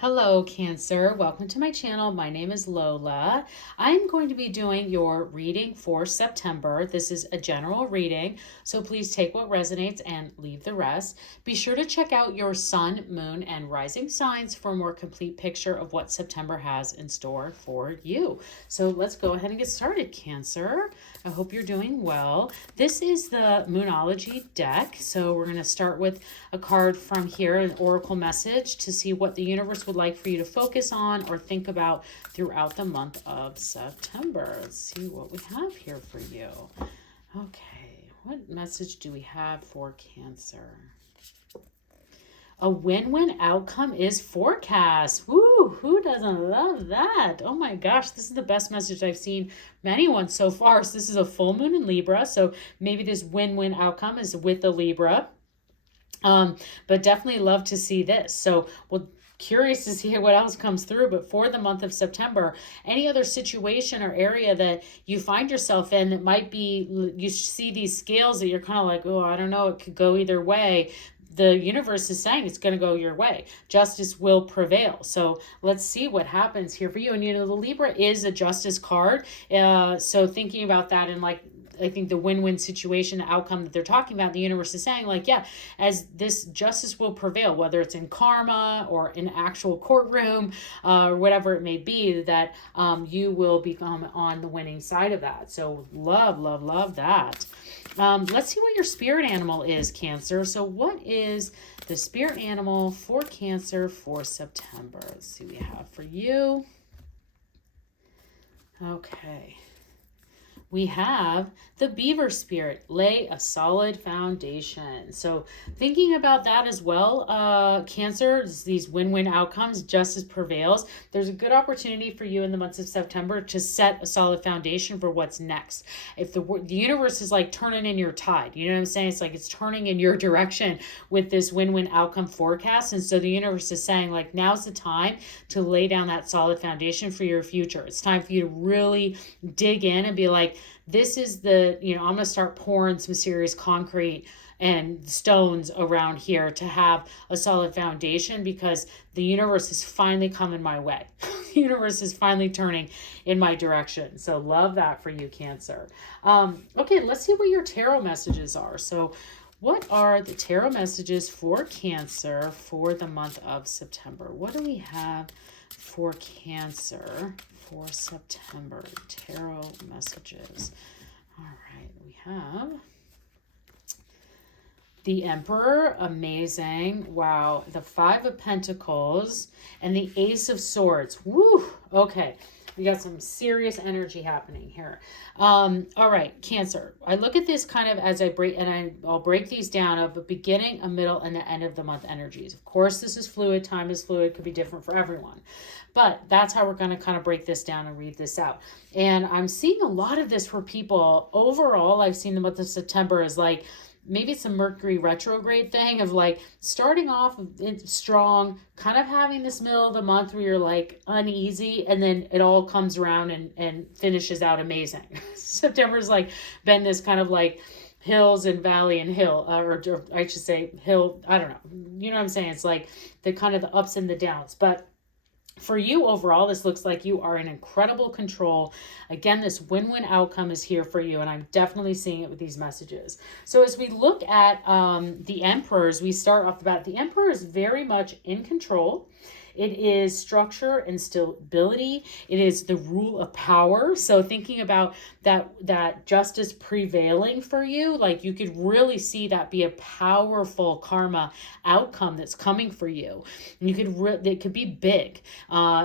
Hello, Cancer. Welcome to my channel. My name is Lola. I'm going to be doing your reading for September. This is a general reading, so please take what resonates and leave the rest. Be sure to check out your sun, moon, and rising signs for a more complete picture of what September has in store for you. So let's go ahead and get started, Cancer. I hope you're doing well. This is the Moonology deck, so we're going to start with a card from here, an oracle message, to see what the universe would like for you to focus on or think about throughout the month of September. Let's see what we have here for you. Okay, what message do we have for Cancer? A win-win outcome is forecast. Woo, who doesn't love that? Oh my gosh, this is the best message I've seen from anyone so far. So this is a full moon in Libra, so maybe this win-win outcome is with the Libra. But definitely love to see this. So we'll curious to see what else comes through. But for the month of September, any other situation or area that you find yourself in that might be, you see these scales that you're kind of like, oh, I don't know, it could go either way. The universe is saying it's going to go your way. Justice will prevail. So let's see what happens here for you. And the Libra is a justice card. So thinking about that and I think the win-win situation, the outcome that they're talking about, the universe is saying yeah, as this justice will prevail, whether it's in karma or in actual courtroom or whatever it may be, that you will become on the winning side of that. So love that. Let's see what your spirit animal is, Cancer. So what is the spirit animal for Cancer for September? Let's see what we have for you. Okay. We have the beaver spirit, lay a solid foundation. So thinking about that as well, Cancer, these win-win outcomes, justice prevails. There's a good opportunity for you in the months of September to set a solid foundation for what's next. If the universe is like turning in your tide, you know what I'm saying? It's like it's turning in your direction with this win-win outcome forecast. And so the universe is saying now's the time to lay down that solid foundation for your future. It's time for you to really dig in and be like, this is I'm going to start pouring some serious concrete and stones around here to have a solid foundation, because the universe is finally coming my way. The universe is finally turning in my direction. So love that for you, Cancer. Okay, let's see what your tarot messages are. So what are the tarot messages for Cancer for the month of September? What do we have for Cancer for September? Tarot messages. All right, we have the Emperor, amazing. Wow, the Five of Pentacles and the Ace of Swords. Woo, okay. We got some serious energy happening here. All right, Cancer. I look at this kind of as I'll break these down of a beginning, a middle, and the end of the month energies. Of course, this is fluid. Time is fluid. Could be different for everyone. But that's how we're going to kind of break this down and read this out. And I'm seeing a lot of this for people. Overall, I've seen the month of September is maybe it's a Mercury retrograde thing of starting off strong, kind of having this middle of the month where you're uneasy, and then it all comes around and finishes out amazing. September's been this kind of hills and valley and hill, or I should say hill, I don't know. You know what I'm saying? It's the kind of the ups and the downs. But for you overall, this looks like you are in incredible control. Again, this win-win outcome is here for you, and I'm definitely seeing it with these messages. So as we look at the Emperors, we start off about the Emperor is very much in control. It is structure and stability. It is the rule of power. So thinking about that justice prevailing for you, you could really see that be a powerful karma outcome that's coming for you. And it could be big,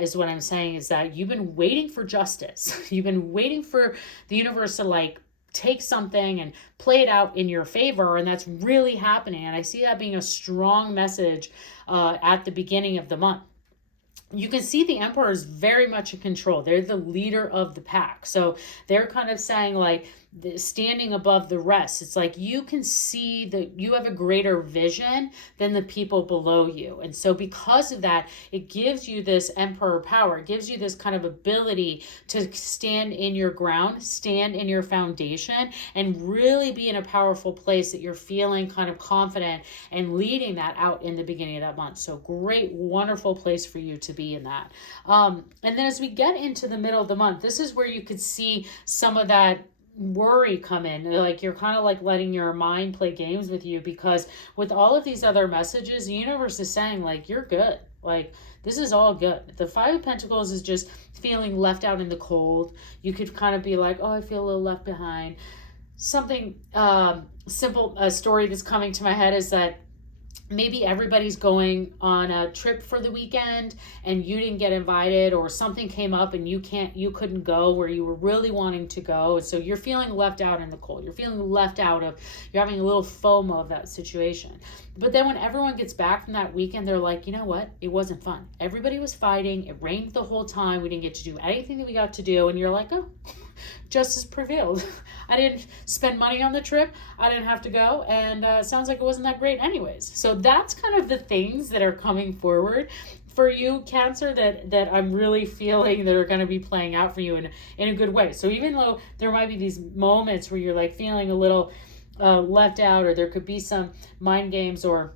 is what I'm saying, is that you've been waiting for justice. You've been waiting for the universe to take something and play it out in your favor, and that's really happening. And I see that being a strong message at the beginning of the month. You can see the Emperor is very much in control. They're the leader of the pack. So they're kind of saying standing above the rest. It's like you can see that you have a greater vision than the people below you. And so because of that, it gives you this emperor power. It gives you this kind of ability to stand in your ground, stand in your foundation, and really be in a powerful place that you're feeling kind of confident and leading that out in the beginning of that month. So great, wonderful place for you to be in that. And then as we get into the middle of the month, this is where you could see some of that worry come in. Like you're kind of like letting your mind play games with you, because with all of these other messages, the universe is saying like, you're good. Like this is all good. The Five of Pentacles is just feeling left out in the cold. You could kind of be like, oh, I feel a little left behind. Something simple, a story that's coming to my head is that maybe everybody's going on a trip for the weekend and you didn't get invited, or something came up and you couldn't go where you were really wanting to go. So you're feeling left out in the cold. You're feeling left out of, you're having a little FOMO of that situation. But then when everyone gets back from that weekend, they're like, you know what? It wasn't fun. Everybody was fighting. It rained the whole time. We didn't get to do anything that we got to do. And you're like, oh, justice prevailed. I didn't spend money on the trip. I didn't have to go. And sounds like it wasn't that great anyways. So that's kind of the things that are coming forward for you, Cancer, that I'm really feeling that are going to be playing out for you in a good way. So even though there might be these moments where you're like feeling a little left out, or there could be some mind games, or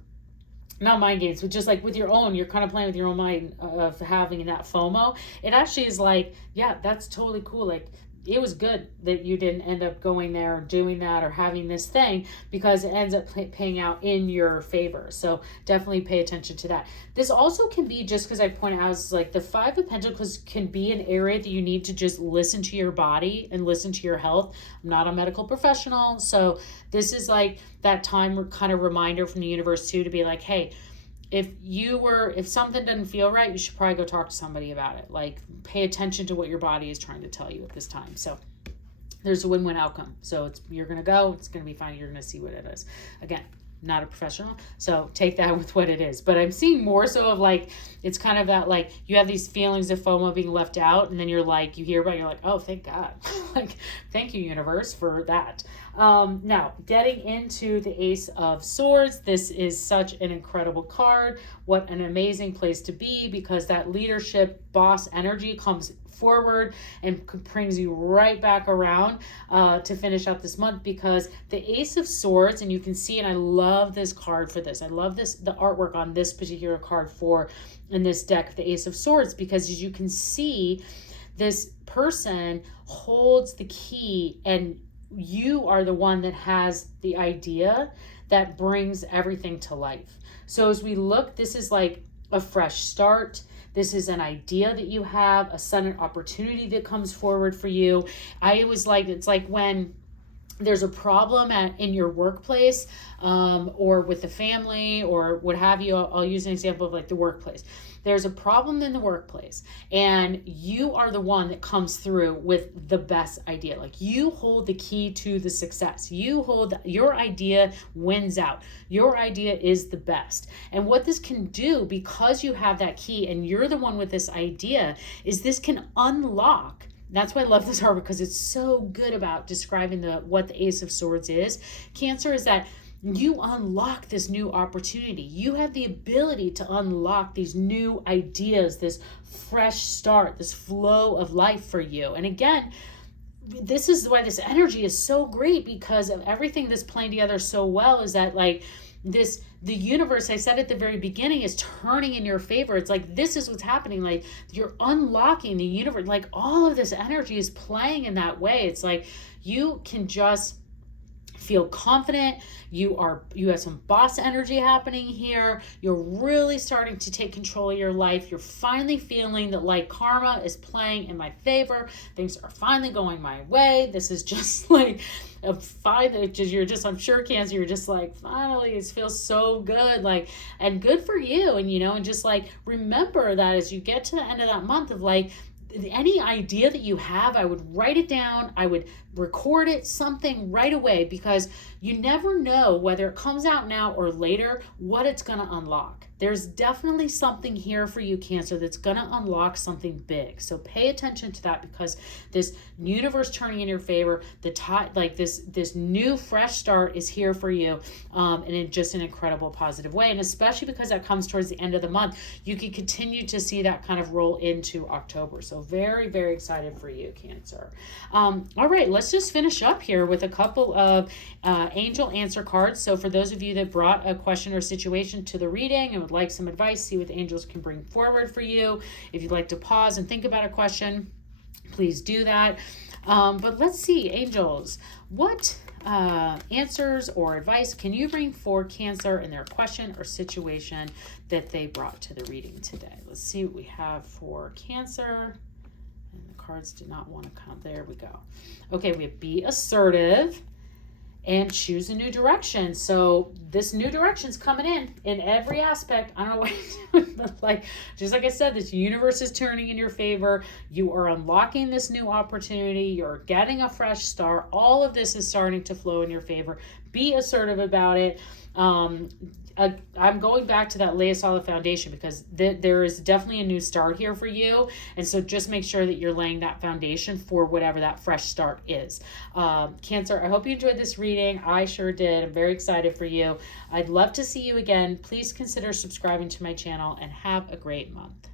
not mind games, but just like with your own, you're kind of playing with your own mind of having that FOMO. It actually is like, yeah, that's totally cool. Like it was good that you didn't end up going there or doing that or having this thing, because it ends up paying out in your favor. So definitely pay attention to that. This also can be, just because I point out, is like the Five of Pentacles can be an area that you need to just listen to your body and listen to your health. I'm not a medical professional, so this is like that time kind of reminder from the universe too, to be like, hey, if something doesn't feel right, you should probably go talk to somebody about it. Like pay attention to what your body is trying to tell you at this time. So there's a win-win outcome. So you're going to go, it's going to be fine. You're going to see what it is. Again, not a professional, so take that with what it is. But I'm seeing more so of like, it's kind of that, like you have these feelings of FOMO being left out, and then you're like, you hear about it, you're like, oh, thank God. Like, thank you, universe, for that. Now, getting into the Ace of Swords, this is such an incredible card. What an amazing place to be, because that leadership boss energy comes forward and brings you right back around to finish out this month, because the Ace of Swords, and you can see, and I love this card for this. I love this, the artwork on this particular card in this deck, the Ace of Swords, because as you can see, this person holds the key, and you are the one that has the idea that brings everything to life. So as we look, this is like a fresh start. This is an idea that you have, a sudden opportunity that comes forward for you. I always like, it's like when there's a problem in your workplace, or with the family or what have you. I'll use an example of like the workplace. There's a problem in the workplace, and you are the one that comes through with the best idea. Like you hold the key to the success. Your idea wins out. Your idea is the best. And what this can do, because you have that key and you're the one with this idea, is this can unlock. That's why I love this card, because it's so good about describing what the Ace of Swords is. Cancer is that you unlock this new opportunity. You have the ability to unlock these new ideas, this fresh start, this flow of life for you. And again, this is why this energy is so great, because of everything that's playing together so well, is that like the universe, I said at the very beginning, is turning in your favor. It's like, this is what's happening. Like you're unlocking the universe. Like all of this energy is playing in that way. It's like you can just feel confident. You have some boss energy happening here. You're really starting to take control of your life. You're finally feeling that like karma is playing in my favor. Things are finally going my way. This is just like I'm sure, Cancer, you're just like, finally, it feels so good. Like, and good for you. And, and just like, remember that as you get to the end of that month of like, any idea that you have, I would write it down. I would record it, something right away, because you never know whether it comes out now or later, what it's going to unlock. there's definitely something here for you, Cancer, that's going to unlock something big. So pay attention to that, because this universe turning in your favor, the tide, like this new fresh start is here for you, and in just an incredible positive way. And especially because that comes towards the end of the month, you can continue to see that kind of roll into October. So very, very excited for you, Cancer. All right, let's just finish up here with a couple of angel answer cards. So for those of you that brought a question or situation to the reading and would like some advice, see what the angels can bring forward for you. If you'd like to pause and think about a question, please do that. But let's see, angels, what answers or advice can you bring for Cancer in their question or situation that they brought to the reading today? Let's see what we have for Cancer. And the cards did not want to come. There we go. Okay, we have be assertive and choose a new direction. So this new direction's coming in every aspect. I don't know what, but like, just like I said, this universe is turning in your favor. You are unlocking this new opportunity. You're getting a fresh start. All of this is starting to flow in your favor. Be assertive about it. I'm going back to that lay a solid foundation, because there is definitely a new start here for you. And so just make sure that you're laying that foundation for whatever that fresh start is. Cancer, I hope you enjoyed this reading. I sure did. I'm very excited for you. I'd love to see you again. Please consider subscribing to my channel, and have a great month.